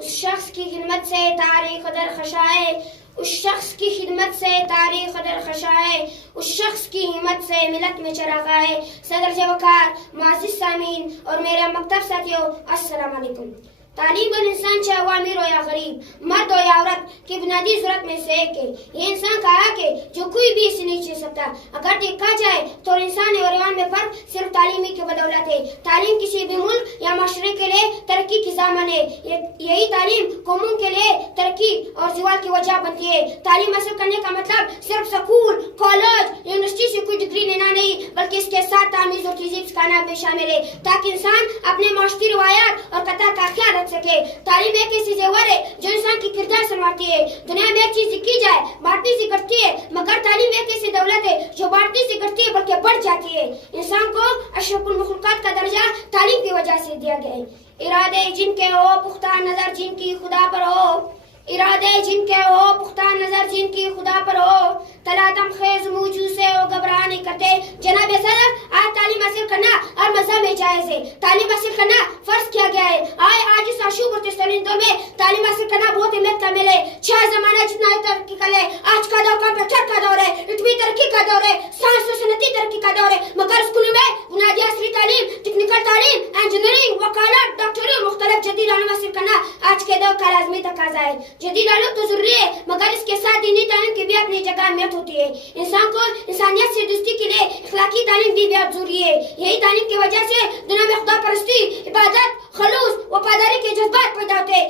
اس شخص کی خدمت سے تاریخ در خشائے، اس شخص کی خدمت سے تاریخ در خشائے، اس شخص کی ہمت سے ملت میں چراغ آئے۔ صدر وقار، معزز سامعین اور میرے مکتب ساتھیوں، السلام علیکم۔ تعلیم بن انسان چاہے وہ امیر ہو یا غریب، مرد ہو یا عورت، کی بنیادی ضرورت میں سے ایک ہے۔ یہ انسان کا حق ہے جو کوئی بھی اسے نہیں چھین سکتا۔ اگر دیکھا جائے تو انسان اور حیوان میں فرق صرف تعلیمی کی بدولت ہے۔ تعلیم کسی بھی ملک یا معاشرے کے لیے ترقی کی ضامن ہے۔ یہی تعلیم قوموں کے لیے ترقی اور زوال کی وجہ بنتی ہے۔ تعلیم حاصل کرنے کا مطلب صرف سکول، کالج، یونیورسٹی سے کوئی ڈگری لینا نہیں، بلکہ اس کے ساتھ تمیز اور تہذیب سکھانا بھی شامل ہے تاکہ انسان اپنے معاشرتی روایات اور قطار کا خیال رکھ سکے۔ تعلیم ایک ایسی زیور ہے جو انسان کی کردار سنوارتی ہے۔ دنیا میں ایک چیز کی جائے بانٹنے سے گھٹتی ہے، مگر تعلیم ایک ایسی دولت ہے جو بانٹنے سے گھٹتی ہے بلکہ بڑھ جاتی ہے۔ انسان کو اشرف المخلوقات کا درجہ تعلیم کی وجہ سے دیا گیا ہے۔ ارادے جن کے ہو پختہ نظر جن کی خدا پر ہو، ارادے جن کے ہو پختہ نظر جن کی خدا پر ہو، تلاتم خیز موجو سے ہو گھبراہ نہیں کرتے۔ جناب صدر، آج تعلیم حاصل کرنا ہر مذہب میں جائز ہے۔ تعلیم حاصل کرنا فرض کیا گیا ہے۔ آج اس آشوب اور تسترین دور میں تعلیم حاصل کرنا بہت اہمیت کا مل ہے۔ زمانہ جتنا ترقی کر لے، آج کا دور کمپیوٹر کا دور ہے، علمی ترقی کا دور ہے، سائنس و صنعتی ترقی کا دور ہے، مگر اسکولوں میں بنیادی عصری تعلیم، ٹیکنیکل تعلیم، انجینئرنگ، وکالت، ڈاکٹری اور مختلف جدید علوم حاصل کرنا آج کے دور کا لازمی تقاضا ہے۔ جدید علوم تو ضروری ہے مگر اس کے ساتھ دینی تعلیم کی بھی اپنی جگہ اہمیت ہوتی ہے۔ انسان کو انسانیت سے دوستی کے لیے اخلاقی تعلیم بھی بہت ضروری ہے۔ یہی تعلیم کی وجہ سے دنیا میں خدا پرستی، عبادت، خلوص، وفاداری کے جذبات پیدا ہوتے ہیں۔